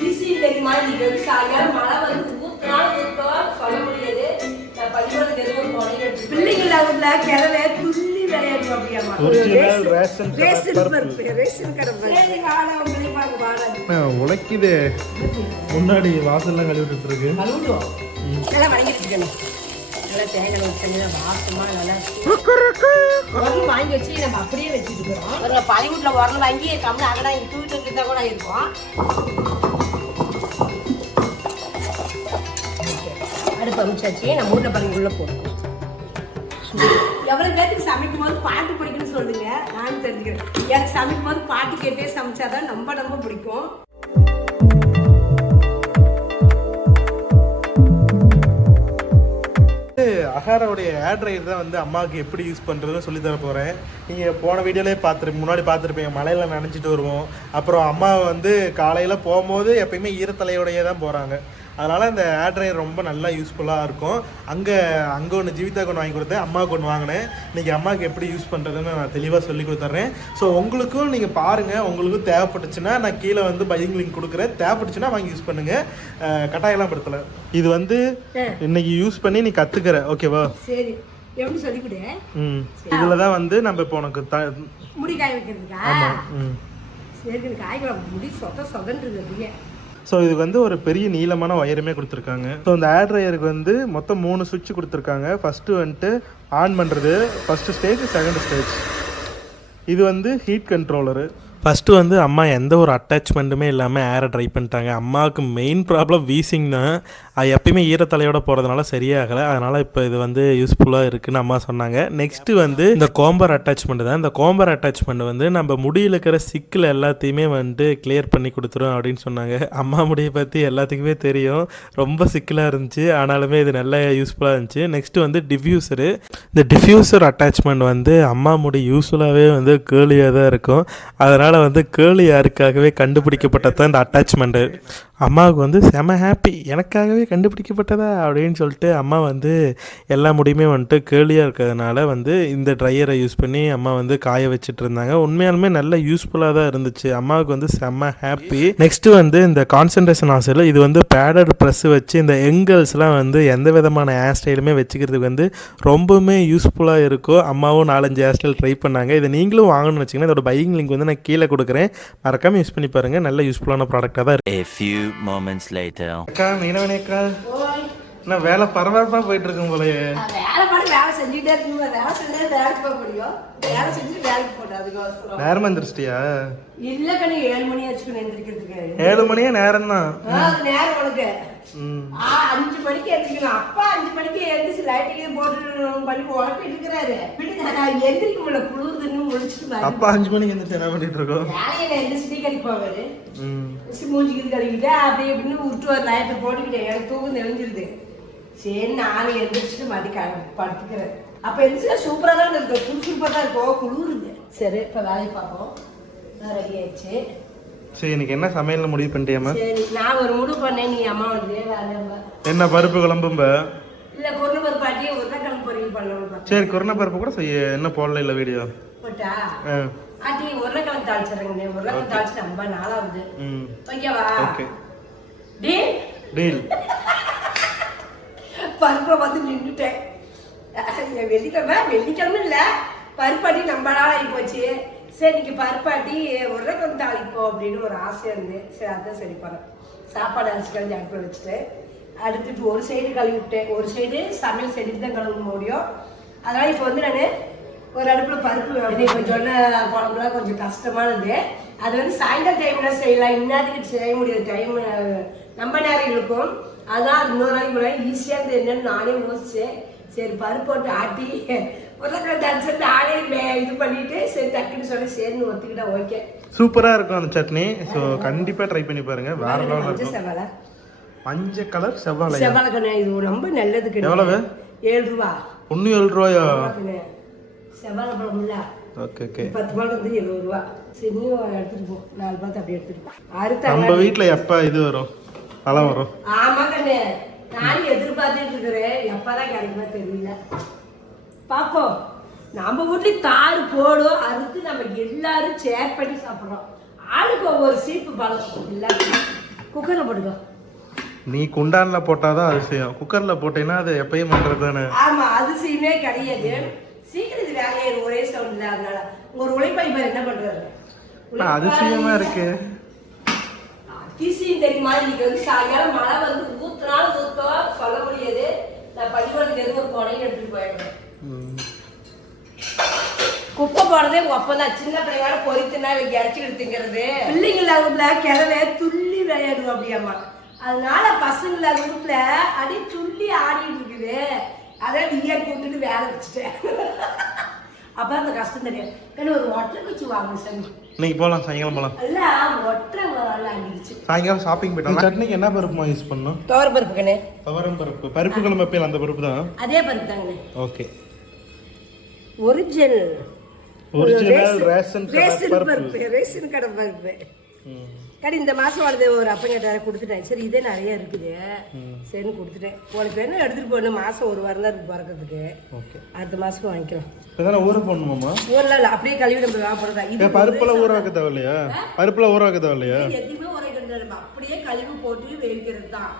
Easy இன்னைக்கு மழை இன்னைக்கு வந்து சாயங்காலம் மழை வந்து ஊத்தினாலும் ஊத்தம் சொல்ல முடியாது நான் பள்ளிக்கூடத்துக்கு எதுவும் தொலைங்க பிள்ளைங்கள வீட்டுல கிழவே துள்ளி விளையாடும் அப்படியாமா ஒரிஜினல் ரேஷன் ரேஷன் பருப்பு. ரேஷன் கடை சரி வாடா உங்களுக்கு பார்க்க வாடா உழைக்குது. முன்னாடி வாசல்லாம் கழுவிட்டு இருக்கு கழுவிடுவோம் நல்லா வணங்கிட்டு இருக்கணும் நல்லா தேங்காய் ஊற்றி வாசமா நல்லா வாங்கி வச்சு நம்ம அப்படியே வச்சுட்டு இருக்கிறோம். ஒரு பழையங்குட்டில் உரல் வாங்கி கம்மில் அகடா இங்கே தூக்கிட்டு இருந்தா கூட இருக்கும் அடுப்பு அமைச்சாச்சு நம்ம வீட்டில் பாருங்க உள்ள போடுறோம் எவ்வளோ பேருக்கு சமைக்கும் போது பாட்டு பிடிக்கும்னு சொல்லுங்க. நானும் தெரிஞ்சுக்கிறேன். எனக்கு சமைக்கும் போது பாட்டு கேட்டே சமைச்சாதான் ரொம்ப ரொம்ப பிடிக்கும். அகாரோடைய ஏர் ட்ரையர் தான் வந்து அம்மாவுக்கு எப்படி யூஸ் பண்ணுறதுன்னு சொல்லி தர போகிறேன் நீங்கள் போன வீடியோலேயே பார்த்துரு முன்னாடி பார்த்துருப்பீங்க மழையில் நனைஞ்சிட்டு வருவோம். அப்புறம் அம்மா வந்து காலையில் போகும்போது எப்பயுமே ஈரத்தலையோடையே தான் போகிறாங்க அதனால் இந்த ட்ரையர் ரொம்ப நல்லா யூஸ்ஃபுல்லாக இருக்கும். அங்கே அங்கே ஒன்று ஜீவிதாக்கு ஒன்று வாங்கி கொடுத்தேன். அம்மாவுக்கு ஒன்று வாங்கினேன். இன்றைக்கி அம்மாவுக்கு எப்படி யூஸ் பண்ணுறதுன்னு நான் தெளிவாக சொல்லி கொடுத்துட்றேன் ஸோ உங்களுக்கும் நீங்கள் பாருங்கள் உங்களுக்கும் தேவைப்பட்டுச்சுன்னா நான் கீழே வந்து பையிங் லிங்க் கொடுக்குறேன். தேவைப்பட்டுச்சுன்னா வாங்கி யூஸ் பண்ணுங்கள் கட்டாயெல்லாம் படுத்தலை. இது வந்து இன்னைக்கு யூஸ் பண்ணி நீ கற்றுக்கிற ஓகேவா சரி. எப்படி சொல்லி கொடு. ம். இதில் தான் வந்து நம்ம இப்போ உனக்கு த முடி காய வைக்கிறதுக்கா? ஆமாம் ம். சரி காய்க்கலாம் முடி சொத்த சொதன்றது அப்படியே. ஸோ இதுக்கு வந்து ஒரு பெரிய நீளமான ஒயருமே கொடுத்துருக்காங்க. ஸோ இந்த ஏர் ட்ரையருக்கு வந்து மொத்தம் மூணு சுவிட்ச் கொடுத்துருக்காங்க. ஃபஸ்ட்டு வந்துட்டு ஆன் பண்ணுறது ஃபஸ்ட்டு ஸ்டேஜ் செகண்ட் ஸ்டேஜ் இது வந்து ஹீட் கண்ட்ரோலரு ஃபஸ்ட்டு வந்து அம்மா எந்த ஒரு அட்டாச்மெண்ட்டுமே இல்லாமல் ஏரை ட்ரை பண்ணிட்டாங்க. அம்மாவுக்கு மெயின் ப்ராப்ளம் வீசிங் தான். அது எப்பயுமே ஈரத்தலையோட போகிறதுனால சரியாகலை. அதனால் இப்போ இது வந்து யூஸ்ஃபுல்லாக இருக்குன்னு அம்மா சொன்னாங்க. நெக்ஸ்ட்டு வந்து இந்த கோம்பர் அட்டாச்மெண்ட் தான். இந்த கோம்பர் அட்டாச்மெண்ட் வந்து நம்ம முடியில் இருக்கிற சிக்கில் எல்லாத்தையுமே வந்து கிளியர் பண்ணி கொடுத்துரும் அப்படின்னு சொன்னாங்க. அம்மா முடியை பற்றி எல்லாத்துக்குமே தெரியும். ரொம்ப சிக்கலாக இருந்துச்சு. ஆனாலுமே இது நல்ல யூஸ்ஃபுல்லாக இருந்துச்சு. நெக்ஸ்ட்டு வந்து டிஃப்யூசரு இந்த டிஃப்யூசர் அட்டாச்மெண்ட் வந்து அம்மா முடி யூஸ்ஃபுல்லாகவே வந்து கேர்லியாக தான் இருக்கும். அதனால் வந்து கேர்லி யாருக்காகவே கண்டுபிடிக்கப்பட்டது தான் இந்த அட்டாச்மெண்ட்டு அம்மாவுக்கு வந்து செம ஹாப்பி எனக்காகவே கண்டுபிடிக்கப்பட்டதா அப்படின்னு சொல்லிட்டு அம்மா வந்து எல்லா முடியுமே வந்துட்டு கேர்லியாக இருக்கிறதுனால வந்து இந்த ட்ரையரை யூஸ் பண்ணி அம்மா வந்து காய வச்சுட்டு இருந்தாங்க. உண்மையாலுமே நல்ல யூஸ்ஃபுல்லாக தான் இருந்துச்சு. அம்மாவுக்கு வந்து செம்ம ஹாப்பி நெக்ஸ்ட்டு வந்து இந்த கான்சன்ட்ரேஷன் ஆசையில் இது வந்து பேடட் ப்ரெஸ் வச்சு இந்த எங்கல்ஸ்லாம் வந்து எந்த விதமான ஹேர் ஸ்டைலுமே வச்சுக்கிறதுக்கு வந்து ரொம்பவுமே யூஸ்ஃபுல்லாக இருக்கும். அம்மாவும் நாலஞ்சு ஹேர் ஸ்டைல் ட்ரை பண்ணாங்க. இதை நீங்களும் வாங்கணும்னு வச்சிங்கன்னா இதோட பையிங் லிங்க் வந்து நான் கீழே கொடுக்குறேன். மறக்காமல் யூஸ் பண்ணி பாருங்கள் நல்ல யூஸ்ஃபுல்லான ப்ராடக்டாக தான் later. அக்கா மீனவனே அக்கா. என்ன வேலை பரபரப்பா போயிட்டு இருக்கும் போலயே. வேலை செஞ்சுட்டே இருக்கணும் வேலை செஞ்சா வேலைக்கு போக முடியும். வேலை செஞ்சுட்டு வேலைக்கு போட்டோம் அதுக்கு அவசரம். நேரம் வந்துருச்சிட்டியா? இல்ல கண்ணு ஏழு மணி ஆச்சுக்கணும் எந்திரிக்கிறதுக்கு. ஏழு மணியே நேரம் தான் நேரம் உனக்கு. அஞ்சு மணிக்கு எந்திரிக்கணும். அப்பா அஞ்சு மணிக்கு எழுந்திரிச்சு லைட்டிங் போட்டு பண்ணி உழப்பிட்டு இருக்கிறாரு. நான் எந்திரிக்க முடியல. குளிர்துன்னு முடிச்சுட்டு. அப்பா அஞ்சு மணிக்கு எந்திரிச்சு என்ன பண்ணிட்டு இருக்கோம்? வேலையை நான் எந்திரிச்சு டீ மூஞ்சிக்கிட்டு கழுவிட்டு அப்படி இப்படின்னு விட்டு ஒரு லைட்டை போட்டுக்கிட்டேன் எனக்கு தூக்கம் தெரிஞ்சிருது சரி நானும் எந்திரிச்சிட்டு மறுபடி க படுத்துக்கிறேன். அப்போ எந்திரிச்சா சூப்பராக தான் இருக்கும் சுறுசுறுப்பாக தான் இருக்கும் குளிருது. சரி இப்போ வேலையை பார்ப்போம். ரெடி ஆயிடுச்சு. சரி இன்னைக்கு என்ன சமையல்னு முடிவு பண்ணிட்டியாம்மா சரி நான் ஒரு முடிவு பண்ணேன். நீ அம்மா வந்து வேலை என்ன பருப்பு குழம்பும்ப இல்லை பொருள் ஒரு பாட்டி உருளைக்கிழங்கு பொரியல் பார்த்தேன் சரி கொரோனா பருப்பு கூட செய்ய. என்ன போடல இல்லை வீடியோ? போட்டா? ஆட்டி உருளைக்கிழங்கு தாளிச்சிடுறேங்க. உருளைக்கிழங்கு தாளிச்சு ரொம்ப நாளாகுது. ம். ஓகேவா? ஓகே. டே டீல். பருப்பை வந்து நின்றுட்டேன் வெள்ளிக்கிழமை வெள்ளிக்கிழமை இல்லை. பருப்பாட்டி நம்ம நாள் ஆகி போச்சு. சரி இன்னைக்கு பருப்பாட்டி உருளைக்கிழங்கு தாளிப்போம் அப்படின்னு ஒரு ஆசை இருந்து சரி அதான் சரி பண்ணேன் சாப்பாடு அரிசி கழிஞ்சு அடுப்பில் வச்சுட்டு அடுத்து இப்போ ஒரு சைடு கழுவி விட்டேன். ஒரு சைடு சமையல் செஞ்சுட்டு தான் கழுவ முடியும். அதனால் இப்போ வந்து நான் ஒரு அடுப்பில் பருப்பு நீ சொன்ன குழம்புலாம் கொஞ்சம் கஷ்டமானது அது வந்து சாயங்கால டைம்ல செய்யலாம். இந்நேரத்துக்கு செய்ய முடியாது. டைம் நம்ம நேரம் இருக்கும் அதான் அது இன்னொரு நாளைக்கு போனால் ஈஸியாக இருந்தது என்னன்னு நானே யோசிச்சேன். சரி பருப்பு போட்டு ஆட்டி உருளைக்கிழங்கு அடிச்சு நானே மே- இது பண்ணிட்டு சரி டக்குன்னு சொல்லி சரின்னு ஒத்துக்கிட்டா ஓகே சூப்பராக இருக்கும் அந்த சட்னி. ஸோ கண்டிப்பாக ட்ரை பண்ணி பாருங்க. வேற லெவலில் இருக்கும். மஞ்சள் கலர் செவ்வாழை. செவலை கண்ணு இது ரொம்ப நல்லது கண்ணு. எவ்வளவு? ஏழு ரூபா. ஒன்று ஏழு ரூபாயா? செவ்வாழை பழம் இல்லை ஓகே ஓகே பத்து பழம் வந்து எழுபது ரூபா. சரி எடுத்துட்டு போ. நாலு பழத்தை அப்படியே எடுத்துட்டு போ. அடுத்த நம்ம வீட்டில் எப்போ இது வரும்? பழம் வரும். ஆமா கண்ணு. நானும் எதிர்பார்த்துட்டு இருக்கிறேன். எப்பதான் கிடைக்குமா தெரியல. பாப்போம். நம்ம வீட்லயே தாறு போடும். அதுக்கு நம்ம எல்லாரும் ஷேர் பண்ணி சாப்பிடுறோம். ஆளுக்கு ஒவ்வொரு சீப்பு பழம். எல்லாருக்கும். குக்கரில் போட்டுக்கோ. நீ குண்டான்ல போட்டாதான் அதிசயம் குக்கர்ல போட்டீங்கன்னா அது எப்பயும் பண்றது தானே ஆமா அதிசயமே கிடையாது. சீக்கிரம் இது வேலையாயிரும் ஒரே சவுண்ட்ல அதனால. ஒரு உழைப்பாய்ப்பார் என்ன பண்றாரு? அதிசயமா இருக்கு. அதிசயம் தெரியுமா? இன்னைக்கு வந்து சாயங்காலம் மழை வந்து ஊத்துனாலும் ஊத்தம் சொல்ல முடியாது. நான் பள்ளிக்கூடத்துக்கு எதுவும் ஒரு கொடையும் எடுத்துட்டு போயிடுவேன். குப்பை போடுறதே உங்க அப்பா தான். சின்ன பிள்ளைங்கள பொறித்துனா இவங்க இறச்சிக்கிட்டு திங்கிறது. பிள்ளைங்க இல்லாத வீட்டுல கிழவே துள்ளி விளையாடுவோம் அப்படியாம்மா. அதனால பசங்கள இல்லாத வீட்டுல அடி துள்ளி ஆடிட்டு இருக்குது. அதான் நீயே கூப்பிட்டுட்டு வேலை வச்சுட்டேன். அப்ப அந்த கஷ்டம் தெரியும். ஏன்னா ஒரு ஒற்றை குச்சி வாங்க சாமி. இன்னைக்கு போலாம் சாயங்காலம் அங்கிடுச்சு சாயங்காலம் ஷாப்பிங் போயிட்டோம் சட்னிக்கு என்ன பருப்புமா யூஸ் பண்ணோம் துவர பருப்புக்கண்ணே துவரம் பருப்பு. பருப்பு குழம்பு வைப்பேன் அந்த பருப்பு தான்? அதே பருப்பு தாங்கண்ணே ஓகே ஒரிஜினல் ஒரிஜினல் ரேஷன் கடை ரேஷன் பருப்பு. பருப்பு ரேஷன் கடை பருப்பு. ம். கடை இந்த மாசம் வருது ஒரு அப்பங்கிட்ட கொடுத்துட்டேன். சரி இதே நிறைய இருக்குது. சரின்னு கொடுத்துட்டேன். உனக்கு வேணும் எடுத்துட்டு போகணும் மாசம் ஒரு வாரம் தான் இருக்கு பிறக்கிறதுக்கு. அடுத்த மாசம் வாங்கிக்கலாம். இதெல்லாம் ஊற போடணுமாமா ஊர்ல இல்ல அப்படியே கழுவி நம்ம வாப்படுறதா இது ஏன் பருப்புலாம் ஊற வைக்க தேவையில்லையா? பருப்புலாம் ஊற வைக்க தேவையில்லையா? எதுவுமே உரைக்கிறது நம்ம அப்படியே கழுவி போட்டு வேவிக்கிறது தான்.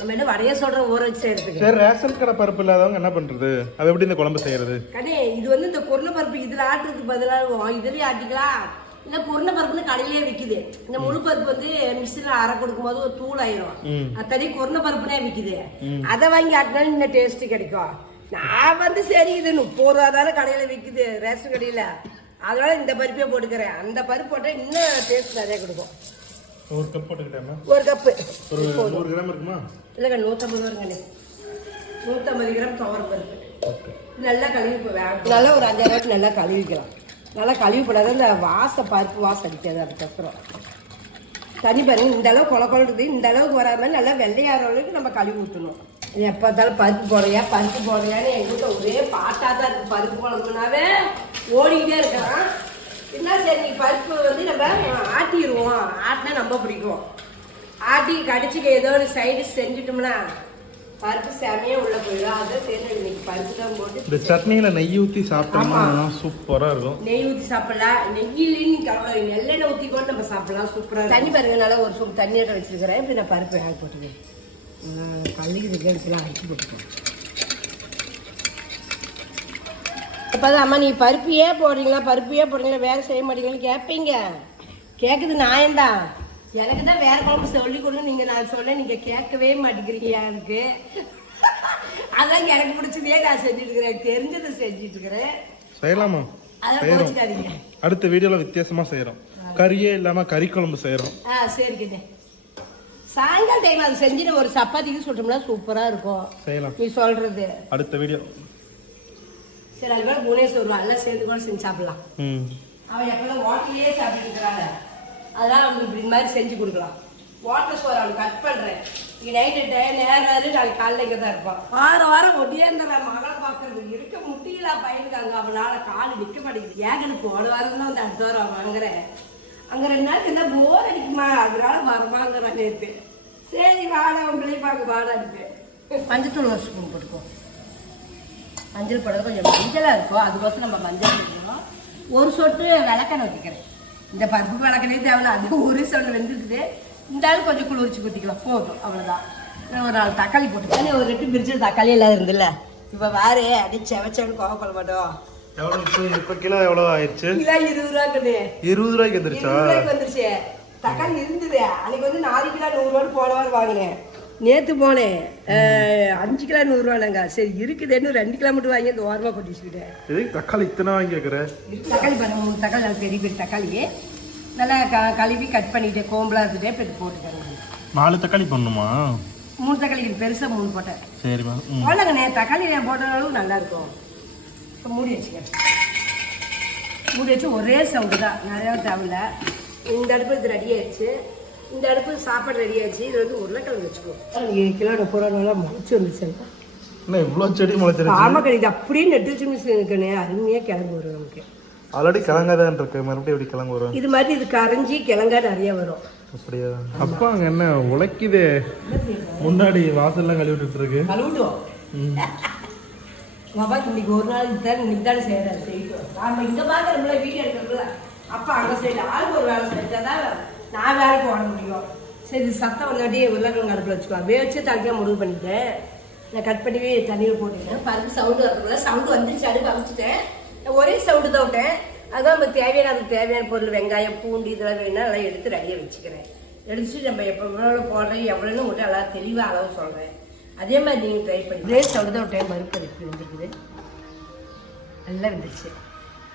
நம்ம என்ன வடைய சொல்ற ஊற வச்சு செய்யறதுக்கு? சரி ரேஷன் கடை பருப்பு இல்லாதவங்க என்ன பண்றது? அது எப்படி இந்த குழம்பு செய்யறது? கண்ணே இது வந்து இந்த குருணை பருப்பு இதுல ஆட்டுறதுக்கு பதிலாக இதுலயே ஆட்டிக்கலாம். இல்ல குருணை பருப்புன்னு கடையிலேயே விக்குது. இந்த முழு பருப்பு வந்து மிஷினில் அரை கொடுக்கும் போது ஒரு தூள் ஆயிரும். அத்தனை குருணை பருப்புனே விக்குது. அதை வாங்கி ஆட்டினாலும் இன்னும் டேஸ்ட் கிடைக்கும். நான் வந்து சரி இது முப்பது ரூபா தானே கடையில விக்குது ரேஷன் கடையில. அதனால இந்த பருப்பே போட்டுக்கிறேன். அந்த பருப்பு போட்டா இன்னும் டேஸ்ட் நிறைய கொடுக்கும். ஒரு கப் போட்டுக்கிட்டேன்னா ஒரு கப்பு ஒரு நூறு கிராம் இருக்குமா? இல்லைங்க நூற்றம்பது வருங்கண்ணே நூற்றம்பது கிராம் துவரம் பருப்பு. ஓகே நல்லா கழுவி நல்லா ஒரு வாட்டி நல்லா கழுவிக்கலாம். நல்லா கழுவி போடாத அந்த வாசை பருப்பு வாசம் அடிக்காது அதுக்கப்புறம் தண்ணி பாருங்கள் இந்த அளவு கொல கொல இந்த அளவுக்கு வராமல் நல்லா வெள்ளையாகிற அளவுக்கு நம்ம கழுவி ஊற்றணும் எப்போ இருந்தாலும் பருப்பு போடுறியா பருப்பு போடுறியான்னு எங்கள் வீட்டில் ஒரே பாட்டாக தான் இருக்குது பருப்பு குழம்புனாவே ஓடிக்கிட்டே இருக்கான். என்ன சரி நீ பருப்பு வந்து நம்ம ஆட்டிடுவோம். ஆட்டினா ரொம்ப பிடிக்கும். ஆட்டி கடிச்சுக்க ஏதோ ஒரு சைடு செஞ்சுட்டோம்னா பருப்பு செமையே உள்ளே போயிடும். அதை சேர்ந்து இன்னைக்கு பருப்பு தான் போட்டு இந்த சட்னியில நெய் ஊத்தி சாப்பிட்டோம்னா சூப்பரா இருக்கும். நெய் ஊற்றி சாப்பிடலாம். நெய்யிலேன்னு கவலை நெல்லெண்ணெய் ஊற்றி கூட நம்ம சாப்பிடலாம். சூப்பராக தண்ணி பாருங்க நல்லா ஒரு சூப் தண்ணியை வச்சிருக்கிறேன். இப்படி நான் பருப்பு வேக போட்டுக்கிறேன். கல்லுக்கு இருக்கிறதுலாம் அரைச்சி போட்டுக்கேன் இப்போ தான் அம்மா நீ பருப்பியே போடுறீங்களா? பருப்பியே போடுறீங்களா? வேறு செய்ய மாட்டீங்களான்னு கேட்பீங்க கேட்குது நியாயம்தான். எனக்கு தான் வேற குழம்பு சொல்லி கொடுங்க. நீங்கள் நான் சொல்ல நீங்கள் கேட்கவே மாட்டேங்கிறீங்க. எனக்கு அதான் எனக்கு பிடிச்சதையே நான் செஞ்சுட்டு இருக்கிறேன் தெரிஞ்சதை செஞ்சுட்டு இருக்கிறேன் செய்யலாமா செய்யறோம். கோச்சிக்காதீங்க அடுத்த வீடியோல வித்தியாசமா செய்யறோம். கறியே இல்லாம கறி குழம்பு செய்யறோம். ஆ சரி கிட்டே சாயங்காலம் டைம் அது செஞ்சுட்டு ஒரு சப்பாத்திக்கு சுட்டோம்னா சூப்பராக இருக்கும். செய்யலாம். நீ சொல்றது. அடுத்த வீடியோ. சரி அது கூட புவனேஸ்வர் எல்லாம் சேர்ந்து கூட செஞ்சு சாப்பிடலாம். அவன் எப்போல்லாம் ஹோட்டலையே சாப்பிட்டு இருக்கிறாங்க. அதனால அவனுக்கு இப்படி இந்த மாதிரி செஞ்சு கொடுக்கலாம். வாட்டர் சோறு அவனுக்கு கட் பண்ணுறேன் இன்னைக்கு நைட்டு டைம் நேரம் நாளைக்கு காலையில் இங்கே தான் இருப்பான். வாரம் வாரம் ஒட்டியே இருந்தவன் மகளை பார்க்கறது இருக்க முடியல பையனுக்காங்க அவனால் கால் நிற்க மாட்டேங்குது. ஏகனு போன வாரம் தான் வந்து அடுத்த வாரம் வாங்குறேன். அங்கே ரெண்டு நாளுக்கு இருந்தால் போர் அடிக்குமா? அதனால வரமாங்கிறான் நேற்று சரி வாடா உன் பிள்ளை பார்க்க வாடான்ட்டு மஞ்சத்தூள் ஒரு ஸ்பூன் போட்டுக்கோ. மஞ்சள் போடுறது கொஞ்சம் மஞ்சளாக இருக்கும். அதுக்கோசம் நம்ம மஞ்சள் போட்டுக்கணும் ஒரு சொட்டு விளக்கெண்ணெய் வைக்கிறேன் இந்த பருப்பு விளக்கெண்ணே தேவையில்ல அது ஒரு சொட்டு வெந்துருக்குது. இந்த ஆள் கொஞ்சம் குளிர்ச்சி ஊற்றிக்கலாம் போதும் அவ்வளோதான் நான் ஒரு நாலு தக்காளி போட்டு ஒரு ரெட்டு பிரிச்சு தக்காளி எல்லாம் இருந்துல்ல? இப்போ வேறு அடி செவச்சவனு கோவப்பட மாட்டோம். எவ்வளவு இப்போ கிலோ எவ்வளோ ஆயிடுச்சு? கிலோ இருபது ரூபா கிடையாது இருபது ரூபாய்க்கு வந்துருச்சா? இருபது ரூபாய்க்கு வந்துருச்சு. தக்காளி இருந்தது. அன்னைக்கு வந்து நாலு கிலோ நூறுரூவான்னு போன வாரம் வாங்கினேன். நேற்று போனேன். அஞ்சு கிலோ நூறுரூவானாங்க சரி இருக்குதுன்னு ரெண்டு கிலோ மட்டும் வாங்கி அந்த ஓரமாக கொட்டி வச்சுக்கிட்டேன். தக்காளி இத்தனை வாங்கி கேட்குற தக்காளி பாருங்க மூணு தக்காளி நல்ல பெரிய பெரிய தக்காளி. நல்லா க கழுவி கட் பண்ணிட்டு கோம்பலாக இருந்துட்டு இப்போ இது போட்டுக்கேன் நாலு தக்காளி பண்ணுமா? மூணு தக்காளி இது பெருசாக மூணு போட்டேன். சரிம்மா ம் போலங்கண்ணே தக்காளி நான் போட்டனாலும் நல்லா இருக்கும். இப்போ மூடி வச்சுக்கேன் மூடி வச்சு ஒரே சவுண்டு தான். நிறையா தேவையில்ல. இந்த அடுப்பு இது ரெடி ஆயிடுச்சு. இந்த அடுப்பு சாப்பாடு ரெடி ஆயிடுச்சு. இது வந்து உருளைக்கிழங்கு வச்சுக்கோ. கிலோ முப்பது ரூபா நல்லா முளைச்சு வந்துச்சு என்ன இவ்வளோ செடி முளைச்சிருச்சு. ஆமாம் கிடையாது அப்படியே நெட்டு வச்சு இருக்கணே அருமையாக கிழங்கு வரும் நமக்கு. ஆல்ரெடி கிழங்காதான் இருக்கு. மறுபடியும் எப்படி கிழங்கு வரும்? இது மாதிரி இது கரைஞ்சி கிழங்கா நிறைய வரும். அப்படியா? அப்பா அங்க என்ன உழைக்குதே. முன்னாடி வாசல்லாம் கழுவி விட்டுட்டு இருக்கு கழுவிடுவோம் பாபா இன்னைக்கு ஒரு நாள் தான் இன்னைக்கு தானே செய்யறாரு செய்யட்டும். நாம இங்க பாக்குறோம்ல வீடியோ எடுக்கிறதுல அப்பா அங்க சைடு ஆளுக்கு ஒரு வேலை செஞ்சாதான் நான் வேலைக்கு ஓட முடியும். சரி சத்தம் ஒரு வாட்டி உருளைக்கிழங்கு அடுப்பில் வச்சுக்கலாம் வேவிச்சு தனியாக முடிவு பண்ணிட்டேன். நான் கட் பண்ணி தண்ணியில் போட்டுட்டேன். பருப்பு சவுண்டு வரக்குள்ள சவுண்டு வந்துருச்சு அடுப்பு அமைச்சிட்டேன் ஒரே சவுண்டு தான் விட்டேன். அதான் நமக்கு தேவையான அதுக்கு தேவையான பொருள் வெங்காயம் பூண்டு இதெல்லாம் வேணும்னா எல்லாம் எடுத்து ரெடியாக வச்சுக்கிறேன். எடுத்து நம்ம எப்போ எவ்வளோ போடுறோம் எவ்வளோன்னு மட்டும் எல்லாம் தெளிவாக அளவு சொல்கிறேன் அதே மாதிரி நீங்கள் ட்ரை பண்ணி ஒரே சவுண்டு விட்டேன். பருப்பு அதுக்கு வந்துருக்குது. நல்லா வந்துருச்சு.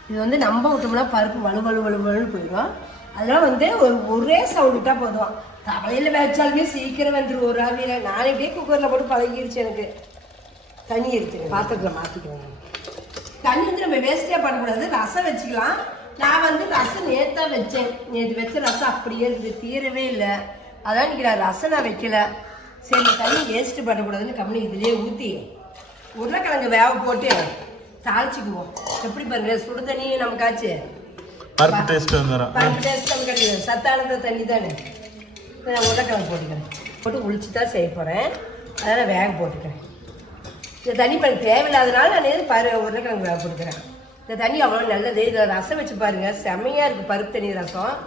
இது வந்து நம்ம விட்டோம்னா பருப்பு வலு வலு வலு வலுன்னு போயிடும். அதெல்லாம் வந்து ஒரு ஒரே சவுண்டு தான் போதும். தலையில் வச்சாலுமே சீக்கிரம் வந்துடும் ஒரு ஆவியில். நானே இப்படியே குக்கரில் போட்டு பழகிருச்சு எனக்கு. தண்ணி இருக்குது பாத்திரத்தில் மாற்றிக்கிறேன் தண்ணி வந்து நம்ம வேஸ்டே பண்ணக்கூடாது. ரசம் வச்சுக்கலாம். நான் வந்து ரசம் நேத்தா வச்சேன். நேற்று வச்ச ரசம் அப்படியே இருக்குது தீரவே இல்லை. அதான் இன்னைக்கு நான் ரசம் நான் வைக்கல. சரி தண்ணி வேஸ்ட்டு பண்ணக்கூடாதுன்னு கம்மி இதுலேயே ஊற்றி உருளைக்கிழங்கு வேக போட்டு தாளிச்சிக்குவோம். எப்படி பாருங்க? சுடு தண்ணி நமக்காச்சு பருப்பு டேஸ்ட் வந்துடும் பருப்பு டேஸ்ட் நமக்கு கிடையாது சத்தானது தண்ணி தானே நான் உருளைக்கிழங்கு போட்டுக்கிறேன். போட்டு உளிச்சு தான் செய்ய போகிறேன் அதனால் வேக போட்டுக்கிறேன். இந்த தண்ணி எனக்கு தேவையில்லாதனால நான் பரு உருளைக்கிழங்கு வேக போட்டுக்கிறேன். இந்த தண்ணி அவ்வளோ நல்லது. இதில் ரசம் வச்சு பாருங்க. செம்மையாக இருக்குது பருப்பு தண்ணி ரசம்.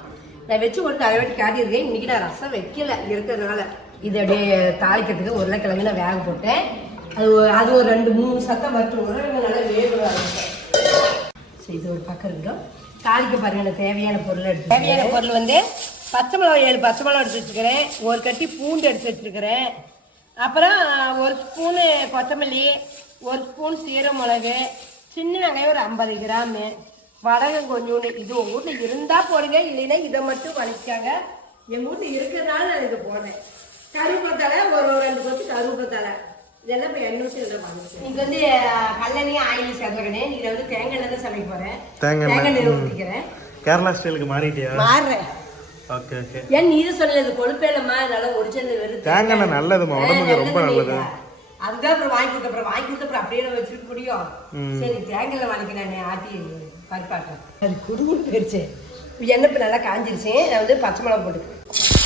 நான் வச்சு ஒரு நிறைய வாட்டி காட்டியிருக்கேன். இன்றைக்கி நான் ரசம் வைக்கல இருக்கிறதுனால. இது அப்படியே தாளிக்கிறதுக்கு உருளைக்கிழங்கு நான் வேக போட்டேன். அது ஒரு- அது ஒரு ரெண்டு மூணு சத்தம் வரட்டும். உருளைக்கிழங்கு நல்லா வேக சரி இது ஒரு பக்கம் இருக்கட்டும். தாளிக்க பாருங்க எனக்கு தேவையான பொருள் எடுத்து தேவையான பொருள் வந்து பச்சை மிளகா ஏழு பச்சை மிளகா எடுத்து வச்சுக்கிறேன். ஒரு கட்டி பூண்டு எடுத்து வச்சுருக்கிறேன் அப்புறம் ஒரு ஸ்பூனு கொத்தமல்லி ஒரு ஸ்பூன் சீரக மிளகு சின்ன வெங்காயம் ஒரு ஐம்பது கிராமு வடகம் கொஞ்சோண்டு இது உங்கள் வீட்டில் இருந்தால் போடுங்க இல்லைன்னா இதை மட்டும் வலிக்காங்க. எங்கள் வீட்டில் இருக்கிறதுனால நான் இதை போடுறேன். கருவேப்பத்தலை ஒரு ரெண்டு கொத்து கருவேப்பத்தலை இதெல்லாம் இப்போ இன்னைக்கு வந்து கல்லெண்ணெய் ஆயில் சேர்த்துக்கிறேன் இதில் வந்து தேங்காய் எண்ணெய் தான் சமைக்க போகிறேன் தேங்காய் தேங்காய் எண்ணெய். எண்ணெய் ஊற்றிக்கிறேன் கேரளா ஸ்டைலுக்கு மாறிட்டியா? மாறுறேன். Okay okay. ஏன் நீ சொல்லல இது கொழுப்பே இல்லம்மா நல்லா ஒரிஜினல் வெறும் தேங்காய் எண்ணெய் நல்லதும்மா, உடம்புக்கு ரொம்ப நல்லது. அதுதான் அப்புறம் வாங்கி கொடுத்த அப்புறம் வாங்கி கொடுத்த அப்புறம் அப்படியே நம்ம வச்சிருக்க முடியும். சரி தேங்காய்ல வாங்கிக்கிறேன் ஆட்டி பருப்பாட்டேன் அது குடுகுடு போயிடுச்சு எண்ணெய் இப்போ நல்லா காஞ்சிருச்சு. நான் வந்து பச்சை மிளகா போட்டுக்கிறேன்.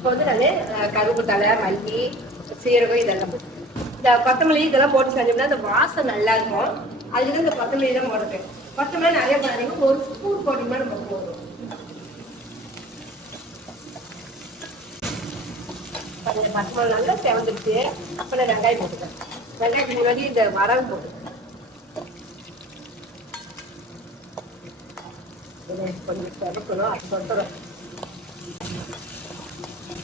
இப்போ வந்து நான் கருப்பு தலை மல்லி சீரகம் இதெல்லாம் போட்டு. இந்த கொத்தமல்லி இதெல்லாம் போட்டு செஞ்சோம்னா அந்த வாசம் நல்லா இருக்கும். அதுக்கு இந்த கொத்தமல்லி தான் போடுறேன் கொத்தமல்லி நிறைய போடாதீங்க ஒரு ஸ்பூன் போட்டோம்னா நம்ம போடுவோம் பாருங்க, பச்சை மிளகா நல்லா செவந்துருச்சு. அப்புறம் வெங்காயம் போட்டுக்கேன் வெங்காயத்துக்கு முன்னாடி இந்த மரம் போட்டுக்கிறேன் கொஞ்சம் செவக்கணும் அது சொல்கிறேன்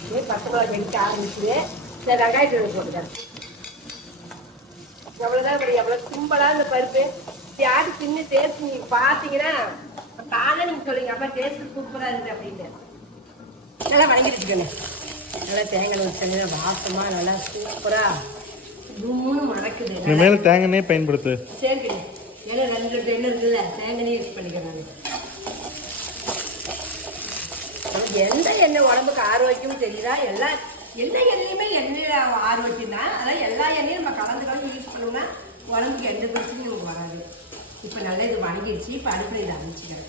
இதே பச்சை மிளகா வெடிக்க ஆரம்பிச்சுது இந்த வெங்காயத்தை போட்டுக்கிறேன் எவ்வளோதான் இப்படி எவ்வளோ சிம்பிளாக இந்த பருப்பு. யாரு சின்ன டேஸ்ட் நீங்கள் பார்த்தீங்கன்னா தானே நீங்கள் சொல்லுங்க அப்பா டேஸ்ட் சூப்பராக இருக்குது அப்படின்னு. நல்லா வணங்கிட்டுக்கண்ணே நல்லா தேங்காய் வச்சு வாசமாக நல்லா சூப்பராக கும்முன்னு மணக்குது. தேங்காய் பயன்படுத்து. சரி ஏன்னா ரெண்டு ரெண்டு எண்ணெய் இருக்குல்ல தேங்காய் யூஸ் பண்ணிக்கிறேன் நான் நமக்கு எந்த எண்ணெய் உடம்புக்கு ஆரோக்கியம் தெரியுதா? எல்லா எல்லா எண்ணெயுமே எண்ணெய் ஆரோக்கியம் தான் அதான் எல்லா எண்ணெயும் நம்ம கலந்து கலந்து யூஸ் பண்ணோம்னா உடம்புக்கு எந்த பிரச்சனையும் நமக்கு வராது. இப்போ நல்லா இது வணங்கிடுச்சு. இப்போ அடுப்பில் இதை அரைச்சிக்கிறேன்.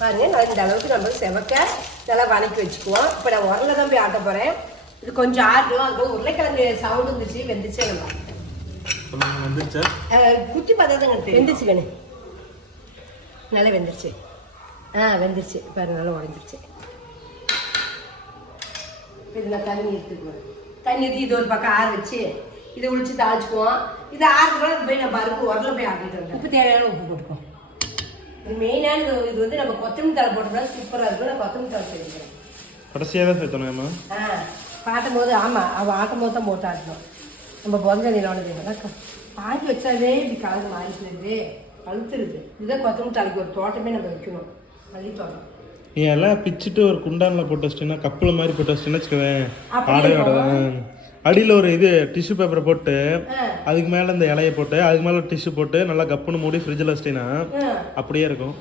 பாருங்க நான் இந்த அளவுக்கு நம்ம செவக்க நல்லா வணக்கி வச்சுக்குவோம். இப்போ நான் உரல தான் போய் ஆட்ட போகிறேன் இது கொஞ்சம் ஆட்டும் அதுக்கு உருளைக்கிழங்கு சவுண்டு இருந்துச்சு வெந்துச்சே நம்ம குட்டி பார்த்தா வெந்துச்சு கண்ணு நல்லா வெந்துருச்சு. ஆ வெந்துருச்சு. பாரு நல்லா உடஞ்சிருச்சு. இதில் தண்ணி எடுத்துக்குவேன் தண்ணி ஊற்றி இது ஒரு பக்கம் ஆற வச்சு இதை உளிச்சு தாளிச்சுக்குவோம். இது ஆறுக்குள்ள போய் நம்ம பருப்பு உரல போய் ஆட்டிட்டு வந்தேன். உப்பு தேவையான உப்பு போட்டுக்குவோம் இது மெயினான இது வந்து நம்ம கொத்தமல்லி தலை போட்டோம்னா சூப்பராக இருக்கும். நான் கொத்தமல்லி தலை செஞ்சுக்கிறேன் கடைசியாக தான் சேர்த்தணும்மா ஆ பாட்டும் போது ஆமாம் அவன் ஆட்டும் போது தான் போட்டு ஆட்டணும். நம்ம பொந்த நிலவனது ஆட்டி வச்சாலே இப்படி கலந்து மாறிக்கிறது பழுத்துருது. இதுதான் கொத்தமல்லி தலைக்கு ஒரு தோட்டமே நம்ம வைக்கணும். நீ எல்லாம் பிச்சுட்டு ஒரு குண்டானில் போட்டு வச்சிட்டீங்கன்னா கப்பில் மாதிரி போட்டு வச்சிட்டேன்னு வச்சுக்கவேன். ஆடாது அடியில் ஒரு இது டிஷ்யூ பேப்பரை போட்டு. அதுக்கு மேலே இந்த இலையை போட்டு அதுக்கு மேலே டிஷ்யூ போட்டு நல்லா கப்புன்னு மூடி ஃப்ரிட்ஜில் வச்சிட்டீங்கன்னா அப்படியே இருக்கும்.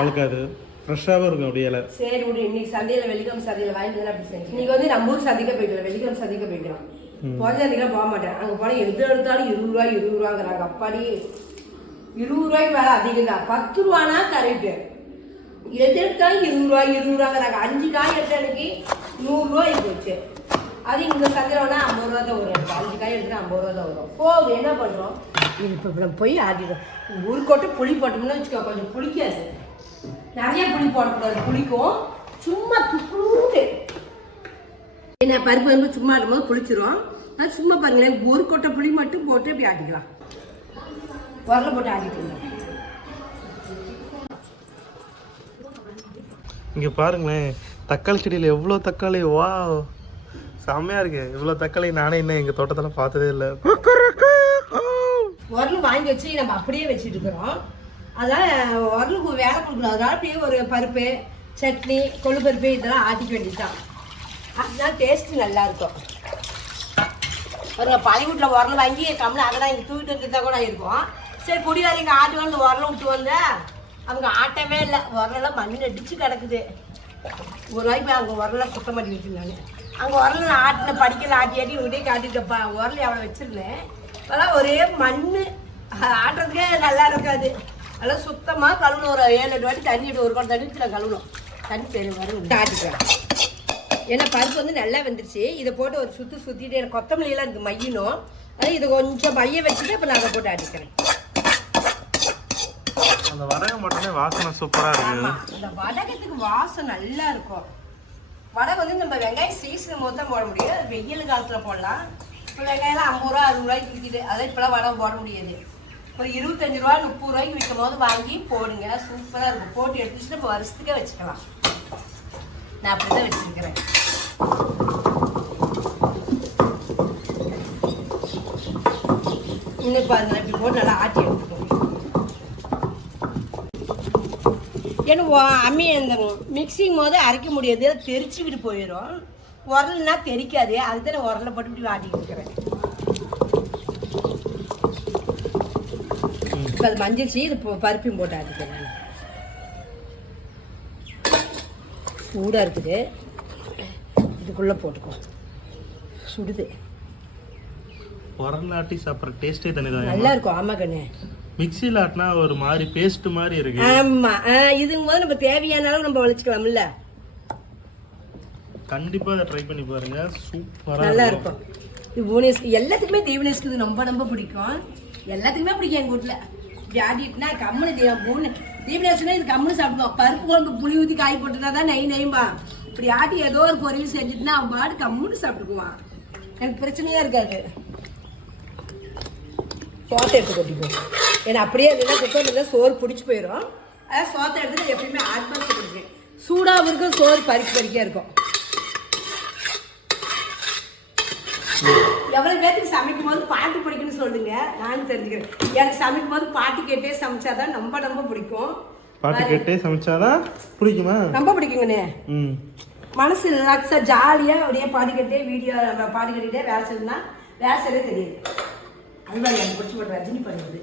பழுக்காது? ஃப்ரெஷ்ஷாகவும் இருக்கும் அப்படியே இலை. சரி விடு. இன்னைக்கு சந்தையில் வெள்ளிக்கிழமை சந்தையில் வாங்கிட்டு வந்து அப்படி செஞ்சு. இன்னைக்கு வந்து நம்ம ஊர் சந்தைக்கு போய்க்கலாம் வெள்ளிக்கிழமை சந்தைக்கு போய்க்கலாம் போகிற போக மாட்டேன். அங்கே போனால் எது எடுத்தாலும் இருபது ரூபா இருபது ரூபாங்கிறாங்க. அப்பாடி. இருபது ரூபாய்க்கு வேலை அதிகம் தான் பத்து ரூபானா கரெக்டு எது எடுத்தாலும் இருபது ரூபா இருபது ரூபாங்கிறாங்க அஞ்சு காய் எடுத்த அன்னைக்கு நூறுரூவா போச்சு. அது இந்த சந்தையில் ஐம்பது ரூபா தான் வரும். எனக்கு அஞ்சு காய் எடுத்துனா ஐம்பது ரூபா தான் வரும். போகுது என்ன பண்ணுறோம் இது இப்போ நம்ம போய் ஆட்டிடும் ஒரு கொட்டை புளி போட்டோம்னா வச்சுக்கோ கொஞ்சம் புளிக்காது. நிறைய புளி போடக்கூடாது. புளிக்கும். சும்மா துக்குண்டு என்ன பருப்பு வந்து சும்மா இருக்கும்போது புளிச்சிரும். அது சும்மா பாருங்களேன். ஒரு கொட்டை புளி மட்டும் போட்டு இப்படி ஆட்டிக்கலாம். உரல போட்டு ஆட்டிட்டு இங்க பாருங்களேன். தக்காளி செடியில எவ்வளவு தக்காளி? வா செம்மையா இருக்கு. இவ்வளவு தக்காளி நானே இன்னும் எங்க தோட்டத்துல பார்த்ததே இல்ல. உரல் வாங்கி வச்சு நம்ம அப்படியே வச்சுட்டு இருக்கிறோம். அதான் உரலுக்கு வேலை கொடுக்கணும். அதனால அப்படியே ஒரு பருப்பு சட்னி கொள்ளு பருப்பு இதெல்லாம் ஆட்டிக்க வேண்டியதுதான். அதுதான் டேஸ்ட்டு நல்லா இருக்கும். ஒரு பழைய வீட்டில் உரல் வாங்கி கம்மில் அதெல்லாம் இங்கே தூக்கிட்டு வந்துட்டு கூட இருக்கும் சரி குடிகாரங்க ஆட்டு வந்து உரலை விட்டு வந்த அவங்க ஆட்டவே இல்லை. உரலாம் மண் அடிச்சு கிடக்குது. ஒரு நாளைக்கு அங்கே உரலாம் சுத்தம் பண்ணி வச்சுருந்தாங்க. அங்கே உரல நான் ஆட்டின படிக்கல ஆட்டி ஆட்டி உடனே காட்டிட்டப்பா உரல் எவ்வளோ வச்சிருந்தேன்? அதெல்லாம் ஒரே மண் ஆட்டுறதுக்கே நல்லா இருக்காது. அதெல்லாம் சுத்தமாக கழுவணும். ஒரு ஏழு எட்டு வாட்டி தண்ணி விட்டு ஒரு குடம் தண்ணி ஊற்றி நான் கழுவணும். தண்ணி பெரிய வரும் ஆட்டிக்கிறேன் ஏன்னா பருப்பு வந்து நல்லா வந்துருச்சு. இதை போட்டு ஒரு சுற்றி சுற்றிட்டு எனக்கு கொத்தமல்லியெல்லாம் இருக்குது மையணும் அதான் இதை கொஞ்சம் மைய வச்சுட்டு இப்போ நான் அதை போட்டு ஆட்டிக்கிறேன். அந்த வடகம் மட்டுமே வாசனை சூப்பரா இருக்கு ஆமா இந்த வடகத்துக்கு வாசம் நல்லா இருக்கும். வடகம் வந்து நம்ம வெங்காயம் சீசன் போது தான் போட முடியும். வெயில் காலத்தில் போடலாம். இப்போ வெங்காயம்லாம் ஐம்பது ரூபா அறுபது ரூபாய்க்கு விற்கிது அதெல்லாம் இப்போலாம் வடகம் போட முடியாது. ஒரு இருபத்தஞ்சு ரூபா முப்பது ரூபாய்க்கு விற்கும் போது வாங்கி போடுங்க. சூப்பராக இருக்கும். போட்டு எடுத்துட்டு நம்ம வருஷத்துக்கே வச்சுக்கலாம். நான் அப்படி தான் வச்சுருக்கிறேன். இன்னும் பாருங்க இப்படி போட்டு நல்லா ஆட்டி எடுத்துக்கோங்க வா- அம்மி அந்த மிக்சிங் போது அரைக்க முடியாது. தெரிச்சுக்கிட்டு போயிடும் உரல்னா தெரிக்காது. அதுதான் நான் உரலை போட்டு இப்படி வாட்டிட்டு இருக்கிறேன். இப்ப அது மஞ்சிருச்சு இது பருப்பையும் போட்டு ஆட்டிக்கிறேன் சூடாக இருக்குது. இதுக்குள்ளே போட்டுக்கோ. சுடுது. உரல்ல ஆட்டி சாப்பிட்ற டேஸ்டே தனிதான். நல்லா இருக்கும். ஆமா கண்ணு. மிக்சியில் ஆட்டினா ஒரு மாதிரி பேஸ்ட் மாதிரி இருக்கு. ஆமா. இதுங்கும் போது நம்ம தேவையான அளவு நம்ம வளைச்சிக்கலாம்ல கண்டிப்பா அதை ட்ரை பண்ணி பாருங்க. சூப்பரா நல்லா இருக்கும் இது எல்லாத்துக்குமே தீவனேஸ்க்கு இது ரொம்ப ரொம்ப பிடிக்கும். எல்லாத்துக்குமே பிடிக்கும் எங்கள் வீட்டில் ஆடிட்டுனா கம்முனு தீ பூனு தீவனேஸ்வரா இது கம்முனு சாப்பிடுவோம் பருப்பு குழம்பு புளி ஊற்றி காய் போட்டுனா தான் நெய் நெய்யும்பா. இப்படி ஆட்டி ஏதோ ஒரு பொரியல் செஞ்சுட்டுனா அவன் பாடு கம்முன்னு சாப்பிட்டுக்குவான். எனக்கு பிரச்சனையே இருக்காது. சோத்தை எடுத்து கொட்டிக்குவோம் ஏன்னா அப்படியே இல்லைன்னா குக்கர் இருந்தால் சோறு பிடிச்சி போயிடும் அதான் சோத்தை எடுத்து நான் எப்பயுமே ஆட் பண்ணி கொடுப்பேன் சூடாகவும் இருக்கும் சோறு பறிக்க பறிக்க இருக்கும். எவ்வளவு பேத்துக்கு சமைக்கும் போது பாட்டு பிடிக்கும்னு சொல்லுங்க. நானும் தெரிஞ்சுக்கிறேன். எனக்கு சமைக்கும் போது பாட்டு கேட்டே சமைச்சாதான் ரொம்ப ரொம்ப பிடிக்கும். பாட்டு கேட்டே சமைச்சாதான் பிடிக்குமா? ரொம்ப பிடிக்குங்கண்ணே. மனசு ரிலாக்ஸாக ஜாலியாக அப்படியே பாடி கேட்டே வீடியோ பாடி கட்டிகிட்டே வேலை செய்யணும்னா வேலை செய்யவே தெரியாது. அதுதான் எனக்கு பிடிச்சி போட்டு ரஜினி பண்ணுறது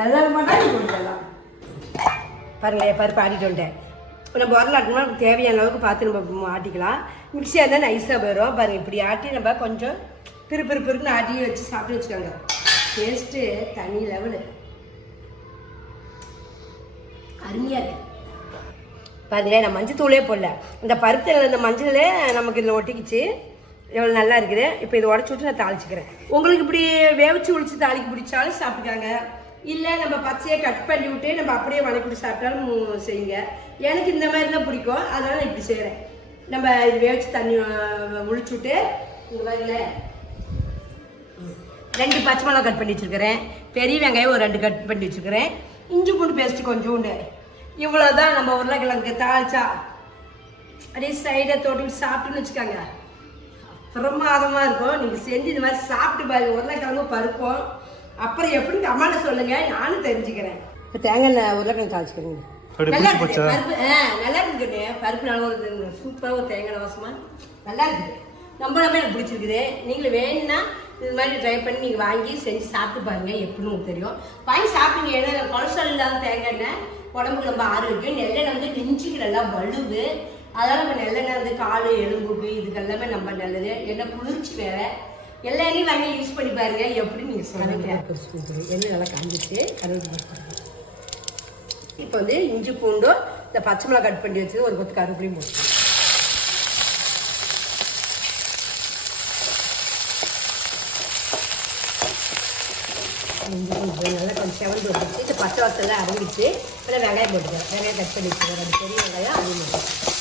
நல்லா மாட்டா நீ கொடுக்கலாம் பாருங்களேன் பருப்பு ஆட்டிட்டு வந்துட்டேன். இப்போ நம்ம வரலாட்டுனா தேவையான அளவுக்கு பார்த்து நம்ம ஆட்டிக்கலாம். மிக்சியாக இருந்தால் நைஸாக போயிடும் பாருங்கள் இப்படி ஆட்டி நம்ம கொஞ்சம் பிறு பிறு ஆட்டி வச்சு சாப்பிட்டு வச்சுக்கோங்க. டேஸ்ட்டு தனி லெவலு அருமையாக இருக்கு. பாருங்களேன் நான் மஞ்சள் தூளே போடல. இந்த பருத்தில் இந்த மஞ்சளே நமக்கு இதில் ஒட்டிக்கிச்சு. எவ்வளோ நல்லா இருக்குது. இப்போ இதை உடச்சி விட்டு நான் தாளிச்சிக்கிறேன். உங்களுக்கு இப்படி வேவிச்சு ஒழிச்சு தாளிக்க பிடிச்சாலும் சாப்பிட்டுக்காங்க. இல்லை நம்ம பச்சையை கட் பண்ணி விட்டு நம்ம அப்படியே வளைக்கிட்டு சாப்பிட்டாலும் செய்யுங்க. எனக்கு இந்த மாதிரி தான் பிடிக்கும். அதனால் நான் இப்படி செய்கிறேன் நம்ம இது வேவிச்சு தண்ணி ஒழிச்சு விட்டு இல்லை ரெண்டு பச்சை மிளகா கட் பண்ணி வச்சுருக்கிறேன். பெரிய வெங்காயம் ஒரு ரெண்டு கட் பண்ணி வச்சுருக்கிறேன். இஞ்சி பூண்டு பேஸ்ட் கொஞ்சோண்டு. இவ்வளோதான் நம்ம உருளைக்கிழங்கு தாளிச்சா. அப்படியே சைடை தொட்டு சாப்பிட்டுன்னு வச்சுக்கோங்க. பிரமாதமாக இருக்கும். நீங்கள் செஞ்சு இந்த மாதிரி சாப்பிட்டு பாருங்க. உருளைக்கிழங்கு பருப்போம். அப்புறம் எப்படி அம்மாட்ட சொல்லுங்க. நானும் தெரிஞ்சுக்கிறேன். இப்போ தேங்காய் எண்ணெய் உருளைக்கிழங்கு தாளிச்சுக்கிறேங்க அப்படி நல்லா இருக்குது. பருப்பு ஆ நல்லா இருக்குது பருப்பு நல்லா ஒரு சூப்பராக ஒரு தேங்காய் வாசமா? நல்லா இருக்குது. ரொம்ப ரொம்ப எனக்கு பிடிச்சிருக்குது. நீங்களும் வேணும்னா இது மாதிரி ட்ரை பண்ணி நீங்கள் வாங்கி செஞ்சு சாப்பிட்டு பாருங்க. எப்படின்னு உங்களுக்கு தெரியும். வாங்கி சாப்பிடுங்க. ஏன்னா கொலஸ்ட்ரால் இல்லாத தேங்காய் எண்ணெய் உடம்புக்கு ரொம்ப ஆரோக்கியம். நெல்லெண்ணெய் வந்து நெஞ்சுக்கு நல்லா வலுவு. அதெல்லாம் நம்ம நெல்லெண்ணெய் வந்து கால் எலும்புக்கு இதுக்கு எல்லாமே நம்ம நல்லது. எண்ணெய் குளிர்ச்சி வேற. எல்லா எண்ணெயும் வாங்கி யூஸ் பண்ணி பாருங்க. எப்படி நீங்கள் சொல்லுங்க எண்ணெய் நல்லா காஞ்சிச்சு கருவேப்பிலை இப்போ வந்து இஞ்சி பூண்டும் இந்த பச்சை மிளகா கட் பண்ணி வச்சது ஒரு கொத்து கருவேப்பிலையும் போட்டு இஞ்சி நல்லா கொஞ்சம் செவந்து வந்துச்சு இந்த பச்சை வாசல்லாம் அடங்கிடுச்சு நல்லா வெங்காயம் போட்டுக்கிறேன் வெங்காயம் கட் பண்ணி வச்சுக்கிறேன் ரெண்டு பெரிய வெங்காயம் அதையும்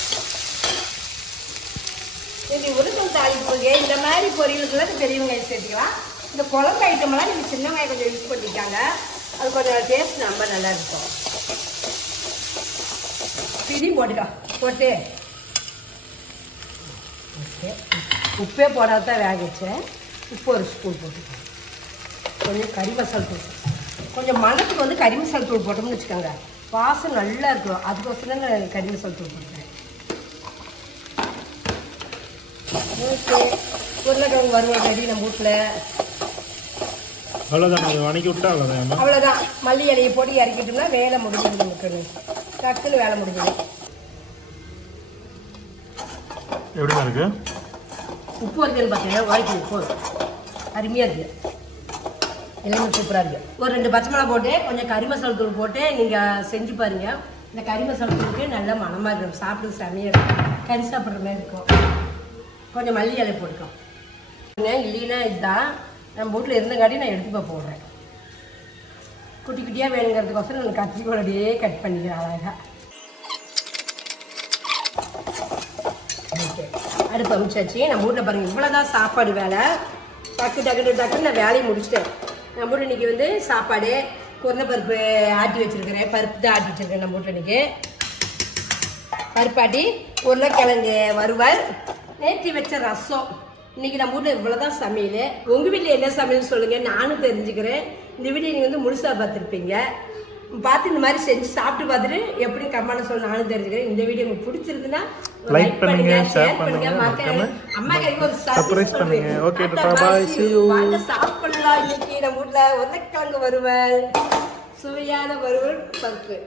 இது உருக்கம் தாளிப்புங்க இந்த மாதிரி பொரியலுக்குலாம் பெரியவங்க சேர்த்துக்கலாம் இந்த குழம்பு ஐட்டமெல்லாம் நீங்கள் சின்ன வெங்காயம் கொஞ்சம் யூஸ் பண்ணிக்காங்க. அது கொஞ்சம் டேஸ்ட் ரொம்ப நல்லா இருக்கும். இதையும் போட்டுக்கோ. போட்டு. ஓகே. உப்பே போடாத தான் வேக வச்சேன் உப்பு ஒரு ஸ்பூன் போட்டுக்கோ. கொஞ்சம் கறி மசால் தூள். கொஞ்சம் மனத்துக்கு வந்து கறி மசால் தூள் போட்டோம்னு வச்சுக்கோங்க. வாசம் நல்லா இருக்கும் அதுக்கோசரம் கறி மசால் தூள் போட்டுக்கோங்க ஓகே. உருளைக்கிழங்கு வறுவல் ரெடி நம்ம வீட்டில் அவ்வளோதான் அதை வணக்கி விட்டா அவ்வளோதான் அவ்வளோதான் மல்லி இலையை போட்டு இறக்கிட்டோம்னா வேலை முடிஞ்சது நமக்கு. டக்குன்னு வேலை முடிஞ்சது. எப்படிமா இருக்கு? உப்பு வருதுன்னு பார்த்தீங்கன்னா வாய்க்கு உப்பு. அருமையாக இருக்குது எல்லாமே சூப்பராக இருக்குது ஒரு ரெண்டு பச்சை மிளகா போட்டு கொஞ்சம் கறி மசாலா தூள் போட்டு நீங்கள் செஞ்சு பாருங்கள் இந்த கறி மசாலா தூளுக்கு நல்ல மணமாக இருக்கும். சாப்பிட்றது செமையாக இருக்கும். கறி சாப்பிட்ற மாதிரி இருக்கும். கொஞ்சம் மல்லி இலை போட்டுக்கோ இல்லைன்னா இதுதான் நம்ம வீட்டில் இருந்தங்காட்டி நான் எடுத்து போய் போடுறேன். குட்டி குட்டியாக வேணுங்கிறதுக்கோசரம் நான் கத்திரிக்கோள் கட் பண்ணிக்கிறேன் அழகாக ஓகே அடுப்பு அமிச்சாச்சு. நம்ம வீட்டில் பாருங்கள் இவ்வளோதான் சாப்பாடு வேலை. டக்கு டக்கு டக்குன்னு நான் வேலையை முடிச்சிட்டேன். நம்ம வீட்டில் இன்றைக்கி வந்து சாப்பாடு குறைந்த பருப்பு ஆட்டி வச்சுருக்கிறேன். பருப்பு தான் ஆட்டி வச்சுருக்கேன் நம்ம வீட்டில் இன்றைக்கி பருப்பாட்டி உருளைக்கிழங்கு வறுவல் நேற்றி வச்ச ரசம். இன்னைக்கு நம்ம வீட்டில் இவ்வளோதான் சமையல். உங்கள் வீட்டில் என்ன சமையல் சொல்லுங்கள் நானும் தெரிஞ்சுக்கிறேன். இந்த வீடியோ நீங்கள் வந்து முழுசாக பார்த்துருப்பீங்க பார்த்து இந்த மாதிரி செஞ்சு சாப்பிட்டு பார்த்துட்டு எப்படி கம்மான சொல்ல நானும் தெரிஞ்சுக்கிறேன். இந்த வீடியோ உங்களுக்கு பிடிச்சிருந்துன்னா Like பண்ணுங்க, share பண்ணுங்க, அம்மா கைக்கு ஒரு surprise பண்ணுங்க. bye, bye, see you. வாங்க சாப்பிடலாம் இன்னைக்கு நம்ம வீட்டில் உருளைக்கிழங்கு வறுவல் சுவையான வறுவல் பருப்பு.